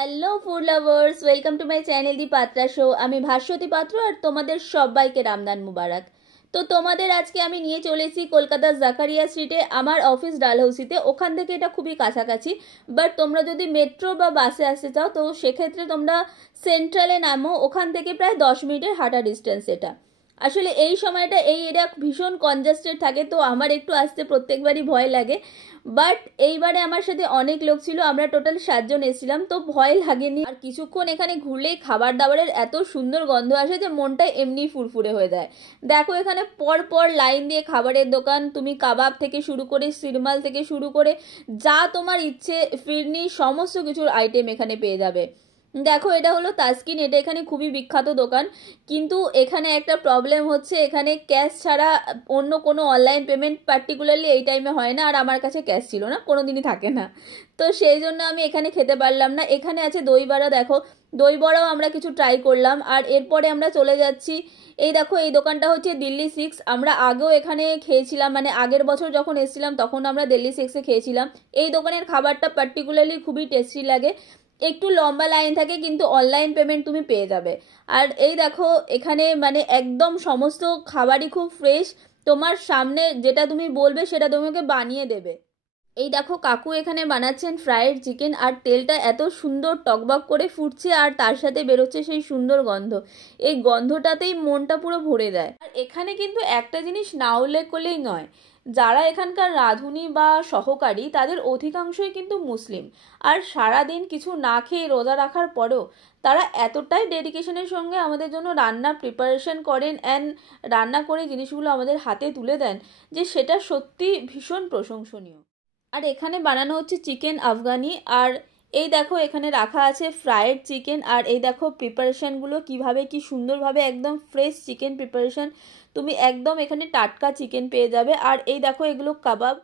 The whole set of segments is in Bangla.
Hello food lovers, welcome to my channel the Patra show. আমি ভাস্বতী পাত্র আর তোমাদের সবাইকে রামদান মুবারক। তো তোমাদের আজকে আমি নিয়ে চলেছি কলকাতার জাকারিয়া স্ট্রিটে আমার অফিস ডালহৌসিতে। ওখান থেকে এটা খুবই কাছাকাছি, বাট তোমরা যদি মেট্রো বা বাসে আসতে চাও তো সেক্ষেত্রে তোমরা সেন্ট্রালে নামো। ওখান থেকে প্রায় 10 মিনিটের হাঁটা ডিস্টেন্স এটা। আসলে এই সময়টা এই এরিয়া ভীষণ কনজাস্টেড থাকে, তো আমার একটু আসতে প্রত্যেকবারই ভয় লাগে। বাট এইবারে আমার সাথে অনেক লোক ছিল, আমরা টোটাল 7 জন এসেছিলাম, তো ভয় লাগেনি। আর কিছুক্ষণ এখানে ঘুরলেই খাবার দাবারের এত সুন্দর গন্ধ আসে যে মনটা এমনি ফুরফুরে হয়ে যায়। দেখো এখানে পর পর লাইন দিয়ে খাবারের দোকান, তুমি কাবাব থেকে শুরু করে সিরমাল থেকে শুরু করে যা তোমার ইচ্ছে ফিরনি সমস্ত কিছুর আইটেম এখানে পেয়ে যাবে। দেখো এটা হলো তাসকিন, এটা এখানে খুবই বিখ্যাত দোকান। কিন্তু এখানে একটা প্রবলেম হচ্ছে, এখানে ক্যাশ ছাড়া অন্য কোনো অনলাইন পেমেন্ট পার্টিকুলারলি এই টাইমে হয় না, আর আমার কাছে ক্যাশ ছিল না, কোনো দিনই থাকে না। তো সেই জন্য আমি এখানে খেতে পারলাম না। এখানে আছে দই বড়া, দেখো দই বড়াও আমরা কিছু ট্রাই করলাম। আর এরপরে আমরা চলে যাচ্ছি, এই দেখো এই দোকানটা হচ্ছে দিল্লি সিক্স। আমরা আগেও এখানে খেয়েছিলাম, মানে আগের বছর যখন এসেছিলাম তখন আমরা দিল্লি সিক্সে খেয়েছিলাম। এই দোকানের খাবারটা পার্টিকুলারলি খুবই টেস্টি লাগে। একটু লম্বা লাইন থাকে কিন্তু অনলাইন পেমেন্ট তুমি পেয়ে যাবে। আর এই দেখো এখানে মানে একদম সমস্ত খাবারই খুব ফ্রেশ, তোমার সামনে যেটা তুমি বলবে সেটা তোমাকে বানিয়ে দেবে। এই দেখো কাকু এখানে বানাচ্ছেন ফ্রাইড চিকেন, আর তেলটা এত সুন্দর টকবক করে ফুটছে আর তার সাথে বেরোচ্ছে সেই সুন্দর গন্ধ। এই গন্ধটাতেই মনটা পুরো ভরে যায়। আর এখানে কিন্তু একটা জিনিস না উল্লেখ করলেই নয়, যারা এখানকার রাঁধুনি বা সহকারী তাদের অধিকাংশই কিন্তু মুসলিম। আর সারাদিন কিছু না খেয়ে রোজা রাখার পরেও তারা এতটাই ডেডিকেশনের সঙ্গে আমাদের জন্য রান্না প্রিপারেশন করেন অ্যান্ড রান্না করে জিনিসগুলো আমাদের হাতে তুলে দেন, যে সেটা সত্যি ভীষণ প্রশংসনীয়। আর এখানে বানানো হচ্ছে চিকেন আফগানি। আর এই দেখো এখানে রাখা আছে ফ্রায়েড চিকেন, আর এই দেখো প্রিপারেশনগুলো কিভাবে কি সুন্দরভাবে একদম ফ্রেশ চিকেন প্রিপারেশন, তুমি একদম এখানে টাটকা চিকেন পেয়ে যাবে। আর এই দেখো এগুলো কাবাব।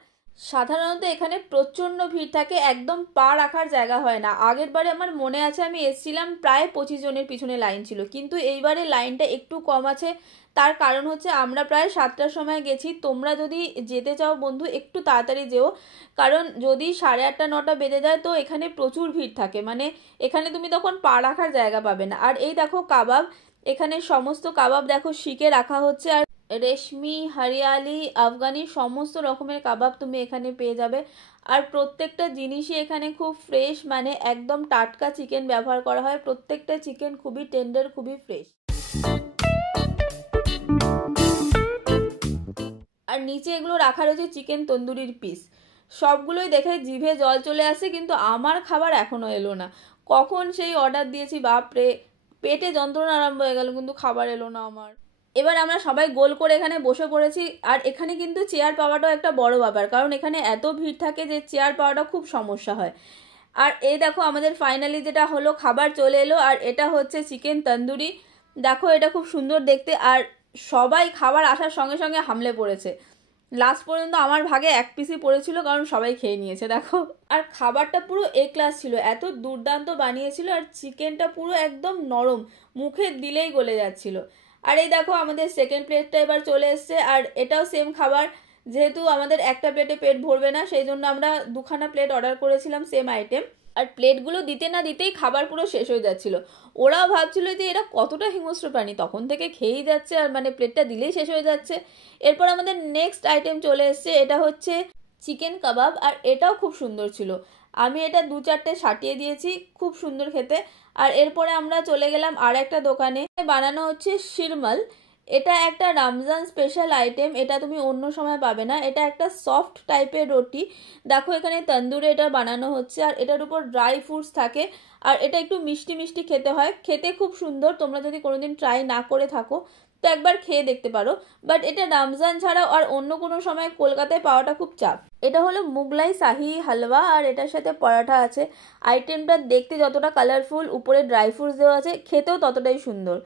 সাধারণত এখানে প্রচণ্ড ভিড় থাকে, একদম পা রাখার জায়গা হয় না। আগের বারে আমার মনে আছে আমি এসেছিলাম প্রায় 25 জনের পিছনে লাইন ছিল, কিন্তু এইবারে লাইনটা একটু কম আছে। তার কারণ হচ্ছে আমরা প্রায় 7টার সময় গেছি। তোমরা যদি যেতে চাও বন্ধু একটু তাড়াতাড়ি যেও, কারণ যদি 8:30 9টা বেজে যায় তো এখানে প্রচুর ভিড় থাকে, মানে এখানে তুমি তখন পা রাখার জায়গা পাবে না। আর এই দেখো কাবাব, এখানে সমস্ত কাবাব দেখো শিকে রাখা হচ্ছে। আর রেশমি, হরিয়ালি, আফগানি সমস্ত রকমের কাবাব তুমি এখানে পেয়ে যাবে। আর প্রত্যেকটা জিনিসই এখানে খুব ফ্রেশ, মানে একদম টাটকা চিকেন ব্যবহার করা হয়। প্রত্যেকটা চিকেন খুবই টেন্ডার, খুবই ফ্রেশ। আর নিচে এগুলো রাখা রয়েছে চিকেন তন্দুরির পিস, সবগুলোই দেখে জিভে জল চলে আসে, কিন্তু আমার খাবার এখনও এলো না। কখন সেই অর্ডার দিয়েছি বাপরে, পেটে যন্ত্রণা আরম্ভ হয়ে গেল, কিন্তু খাবার এলো না আমার। এবার আমরা সবাই গোল করে এখানে বসে পড়েছি। আর এখানে কিন্তু চেয়ার পাওয়াটাও একটা বড় ব্যাপার, কারণ এখানে এত ভিড় থাকে যে চেয়ার পাওয়াটা খুব সমস্যা হয়। আর এই দেখো আমাদের ফাইনালি যেটা হলো, খাবার চলে এলো। আর এটা হচ্ছে চিকেন তন্দুরি, দেখো এটা খুব সুন্দর দেখতে। আর সবাই খাবার আসার সঙ্গে সঙ্গে হামলে পড়েছে। লাস্ট পর্যন্ত আমার ভাগে এক পিসই পড়েছিল, কারণ সবাই খেয়ে নিয়েছে দেখো। আর খাবারটা পুরো এ ক্লাস ছিল, এত দুর্দান্ত বানিয়েছিল। আর চিকেনটা পুরো একদম নরম, মুখে দিলেই গলে যাচ্ছিল। আর এই দেখো আমাদের সেকেন্ড প্লেটটা এবার চলে এসছে। আর এটাও সেম খাবার, যেহেতু আমাদের একটা প্লেটে পেট ভরবে না সেই জন্য আমরা 2খানা প্লেট অর্ডার করেছিলাম সেম আইটেম। আর প্লেটগুলো দিতে না দিতেই খাবার পুরো শেষ হয়ে যাচ্ছিল। ওরাও ভাবছিল যে এরা কতটা হিংস্র প্রাণী, তখন থেকে খেয়েই যাচ্ছে আর মানে প্লেটটা দিলেই শেষ হয়ে যাচ্ছে। এরপর আমাদের নেক্সট আইটেম চলে এসছে, এটা হচ্ছে চিকেন কাবাব। আর এটাও খুব সুন্দর ছিল, আমি এটা 2-4টে সাটিয়ে দিয়েছি, খুব সুন্দর খেতে। আর এরপরে আমরা চলে গেলাম আর একটা দোকানে, বানানো হচ্ছে শিরমাল। এটা একটা রমজান স্পেশাল আইটেম, এটা তুমি অন্য সময় পাবে না। এটা একটা সফট টাইপের রুটি, দেখো এখানে তন্দুরে এটা বানানো হচ্ছে। আর এটার উপর ড্রাই ফ্রুটস থাকে। আর এটা একটু মিষ্টি মিষ্টি খেতে হয়, খেতে খুব সুন্দর। তোমরা যদি কোনোদিন ট্রাই না করে থাকো তো একবার খেয়ে দেখতে পারো। বাট এটা রমজান ছাড়াও আর অন্য কোনো সময় কলকাতায় পাওয়াটা খুব চাপ। এটা হলো মুগলাই শাহি হালুয়া, আর এটার সাথে পরাঠা আছে। আইটেমটা দেখতে যতটা কালারফুল, উপরে ড্রাই ফ্রুটস দেওয়া আছে, খেতেও ততটাই সুন্দর।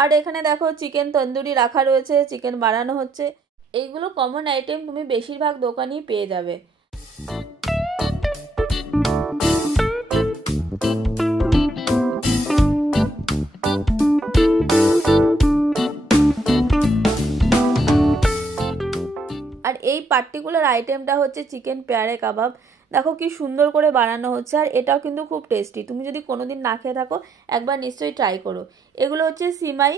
আর এখানে দেখো চিকেন তন্দুরি রাখা রয়েছে, চিকেন বানানো হচ্ছে। এইগুলো কমন আইটেম, তুমি বেশিরভাগ দোকানেই পেয়ে যাবে। আর এই পার্টিকুলার আইটেমটা হচ্ছে চিকেন পেয়ারে কাবাব, দেখো কি সুন্দর করে বানানো হচ্ছে, আর এটাও কিন্তু খুব টেস্টি। তুমি যদি কোনোদিন না খেয়ে থাকো একবার নিশ্চয়ই ট্রাই করো। এগুলো হচ্ছে সিমাই।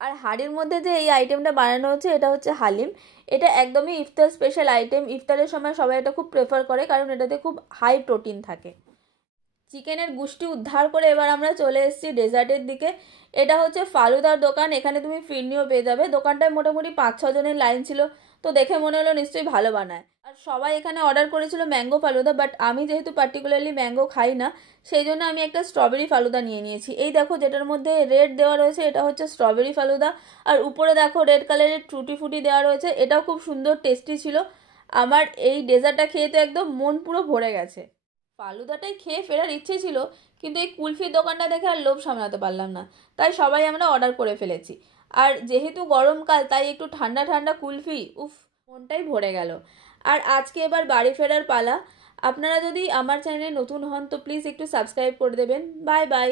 আর হাঁড়ির মধ্যে যে এই আইটেমটা বানানো হচ্ছে এটা হচ্ছে হালিম। এটা একদমই ইফতার স্পেশাল আইটেম। ইফতারের সময় সবাই এটা খুব প্রেফার করে, কারণ এটাতে খুব হাই প্রোটিন থাকে। চিকেনের গুষ্টি উদ্ধার করে এবার আমরা চলে এসেছি ডেজার্টের দিকে। এটা হচ্ছে ফালুদার দোকান। এখানে তুমি ফিরনিও পেয়ে যাবে। দোকানটায় মোটামুটি 5-6 জনের লাইন ছিল, তো দেখে মনে হলো নিশ্চয়ই ভালো বানায়। আর সবাই এখানে অর্ডার করেছিল ম্যাঙ্গো ফালুদা, বাট আমি যেহেতু পার্টিকুলারলি ম্যাঙ্গো খাই না, সেই জন্য আমি একটা স্ট্রবেরি ফালুদা নিয়ে নিয়েছি। এই দেখো যেটার মধ্যে রেড দেওয়া রয়েছে এটা হচ্ছে স্ট্রবেরি ফালুদা, আর উপরে দেখো রেড কালারের টুটি ফুটি দেওয়া রয়েছে। এটাও খুব সুন্দর টেস্টি ছিল। আমার এই ডেজার্টটা খেয়ে তো একদম মন পুরো ভরে গেছে। ফালুদাটাই খেয়ে ফেরার ইচ্ছে ছিল, কিন্তু এই কুলফির দোকানটা দেখে আর লোভ সামলাতে পারলাম না, তাই সবাই আমরা অর্ডার করে ফেলেছি। আর যেহেতু গরমকাল তাই একটু ঠান্ডা ঠান্ডা কুলফি, উফ, মনটাই ভরে গেল। আর আজকে এবার বাড়ি ফেরার পালা। আপনারা যদি আমার চ্যানেলে নতুন হন তো প্লিজ একটু সাবস্ক্রাইব করে দেবেন। Bye bye.